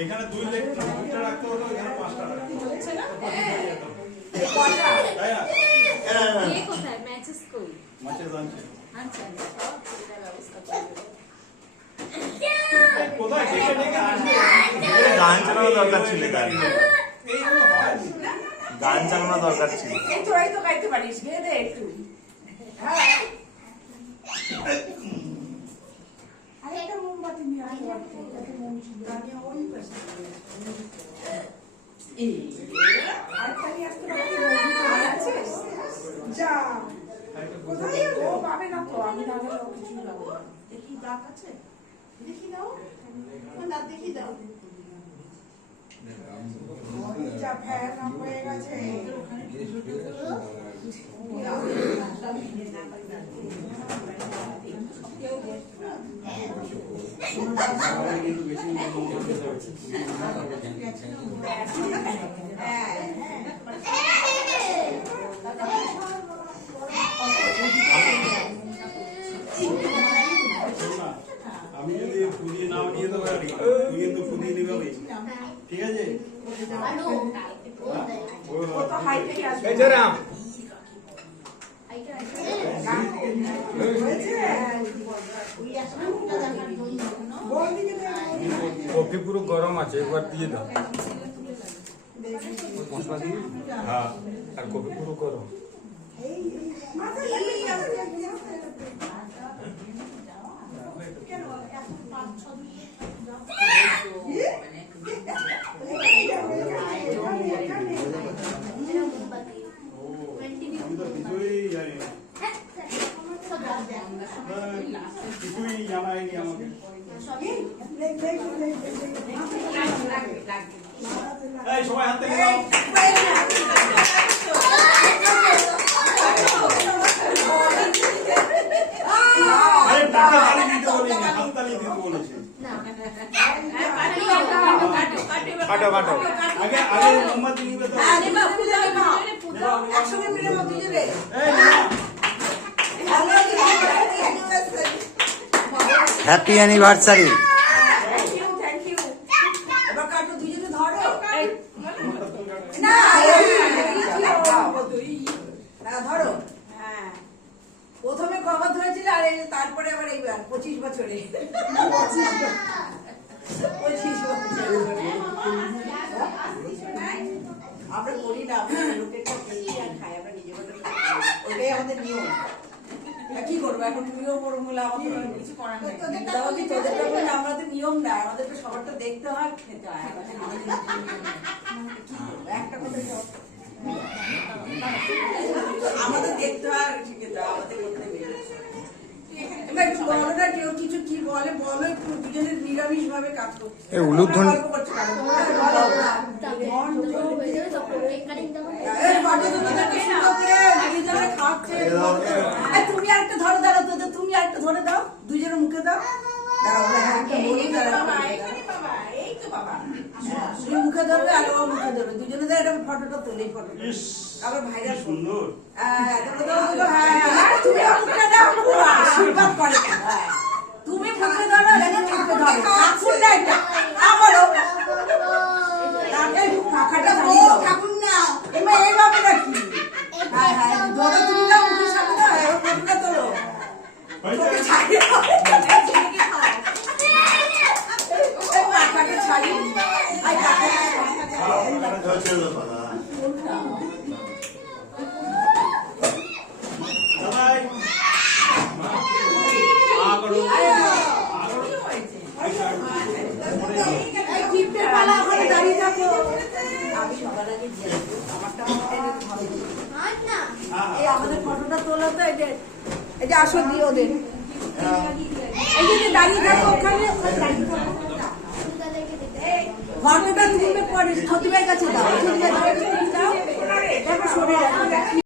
এখানে 2 লেখটা রাখতে হলো, এখানে 5টা রাখতে হলো। তাই না? কে কোথায় ম্যাচেস কই? ম্যাচেস আনছে। আচ্ছা এটা ব্যবস্থা করব। কোথায় ডেকে ডেকে আসবে? গান চালানো দরকার ছিল তার। এইগুলো হয় না। গান চালানো দরকার ছিল। এই তোরাই তো গাইতে পারিস, গেয়ে দে একটু। হ্যাঁ। আরে এটা মোমবাতি নিয়ে আসো, এটা মোম ছিল। আমি ওই পাশে। এই আর খালি আসতে পারবি না, আছে যা কোথায় ও পাবে না তো, আমি না গেলে ও কিছু পাবো না। দেখি দাঁত আছে, দেখি দাও, দাঁত দেখি দাও। যা ফ্যান অফ হয়ে গেছে। আমি যদি ফুদিয়ে নাও নিয়ে দেবো, তুই কিন্তু ফুদিয়ে নিবে, ঠিক আছে? কফি পুরো গরম আছে, একবার দিয়ে দাও। মশলা দিয়ে, হ্যাঁ, আর কফি পুরো গরম। কিছুই জানায়নি আমাকে। এই সবাই হাত থেকে দাও। আরে টাকা তালি দিতে বলিনি, হাত তালি দিতে বলেছে। কাটো কাটো। আগে মোমবাতি নিবে তো। একসঙ্গে মিলে মত দিয়ে দে। এই না, হ্যাপি অ্যানিভার্সারি। Thank you. এবার কাটো, দুজনে ধরো। না ধরো। হ্যাঁ, প্রথমে কবার ধরেছিল, আর তারপরে আবার এইবার 25 বছরে। 25 বছরে আমরা করি না, আমরা লোকের আর খাই, আমরা নিজে ওটাই আমাদের নিয়ম। কি করবো এখন, নিয়ম ফর্মুলা আমাদের কিছু করার নেই। তোদেরটা বলে আমাদের নিয়ম না, আমাদের তো সবারটা দেখতে হয়, খেতে হয়। একটা কথা আমাদের দেখতে হয়, খেতে হয়, আমাদের করতে হবে। এবার একটু বলো না, কেউ কিছু কি বলে বলো, একটু দুজনের নিরামিষ ভাবে কাজ করছে। উলুধ্বনি তুমি আরেকটা ধরো, দাঁড়াও তো, তুমি আরেকটা ধরে দাও, দুজনে মুখে দাও। তুমি মুখে ধরবে আর ও মুখে ধরবে, দুজনে দেয় একটা ফটোটা তোলে, ফটোটা আবার ভাইরাল সুন্দর। তুমি মুখে দাও, আশীর্বাদ করে। তুমি মুখে ধরো, মুখে ধরো, ঠাকুর না এটা আমারও কাকাটা ঠাকুর না, এবার এইভাবে নাকি? হ্যাঁ হ্যাঁ, ধরো তুমি দাও, মুখের সামনে দাও, এবার ফটোটা তোলো। কাকাটা ছাড়ি, সবাই আ করো। দাঁড়িয়ে থাকো। এই আমাদের ফটোটা তোলা তো, এই যে আসো দিয়ে ওদের, এই যে দাঁড়িয়ে থাকো ওখানে, ফটোটা তুলবে পরে, সতীবের কাছে দাও, সতীবের কাছে দাও, দেখো সরে